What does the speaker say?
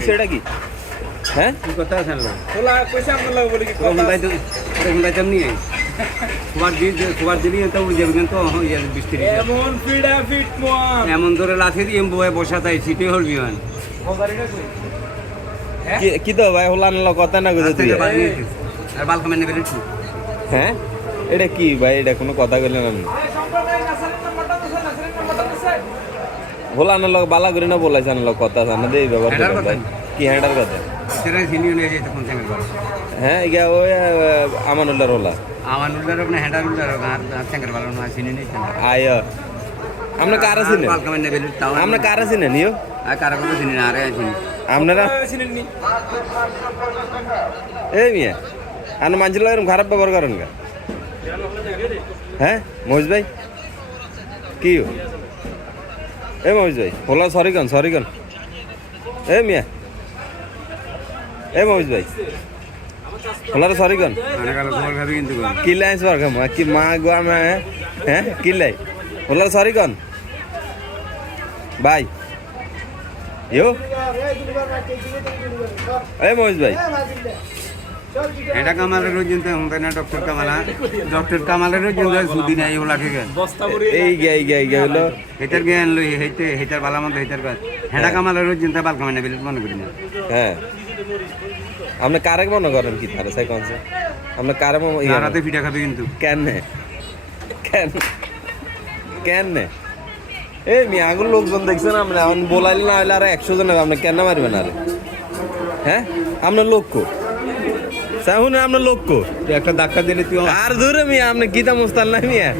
সেটা কি? হ্যাঁ কথা আছে না তোলা পয়সা আমরা লাগবে বলে কি তখন কথা তাই তো নিয়ে খবর দিলি তো উড়ে যাবে কিন্তু বৃষ্টি এমন ফিডা ফিট মোয়ান এমন ধরে লাথি দিয়ে বয়ে বসা তাই সিটে হলবি হন বগারিটা কই কি তো ভাই হলান কথা না কইতে তুই আর বাল কামে নেবে একটু হ্যাঁ এটা কি ভাই এটা কোনো কথা কইলেন আমি সম্পর্ক নাই নাসালের নাম্বারটা দিছে নাসালের নাম্বারটা দিছে হলান লোক বালা করে না বলাইছেন লোক কথা জানা দেই ব্যবহার হেডার করেন কথা? ভাই কি হ্যান্ডার কথা সেটা সিনিয়র নিয়ে যেতে কোন চ্যানেল বল হ্যাঁ ইয়া ওই আমানুল্লাহ রোলা আমার উল্লার না হ্যান্ডার উল্লার আর চ্যানেল ভালো না সিনিয়র নেই আয় আমরা কার আছেন বাল কামে নেবে তাও আমরা কার আছেন নিও আর কারা কোনো চিনি না আরে চিনি আপনারা চিনেননি এই মিয়া আন মানছিল এরকম খারাপ ব্যবহার করেন গা হ্যাঁ মহিষ ভাই কি এ মহিষ ভাই হলো সরি কন এ মিয়া এ মহিষ ভাই হলার সরি কন মানে কালো খবর খাবি কিন্তু কি লাইন্স বার খাম কি মা গো আমা হ্যাঁ কি লাই হলার সরি কন ভাই ইয়ো এ মহিষ ভাই এটা কামালের রোজ জিনতে হুম না ডক্টর কামালের রোজ জিনতে সুদি নাই ওলা ঠিক বস্তা ভরে এই গে হলো হেটার জ্ঞান লই হেটার বালা মন্দ হেটার কাজ হেটা কামালের রোজ জিনতে বাল কামাই নেবে মনে করি না হ্যাঁ আপনি কারে মনে করেন কি তার সাই কোনছে আপনি কারে রাতে পিঠা খাবে কিন্তু কেন এই মি আগুন লোকজন দেখছেন আপনি এখন বলাইলে না হলে আর 100 জন আপনি কেন মারবেন আরে হ্যাঁ আপনার লক্ষ্য সাহুন আপনার লক্ষ্য একটা ধাক্কা দিলে তুই আর দূরে মিয়া আপনি গীতা মুস্তান নাই মিয়া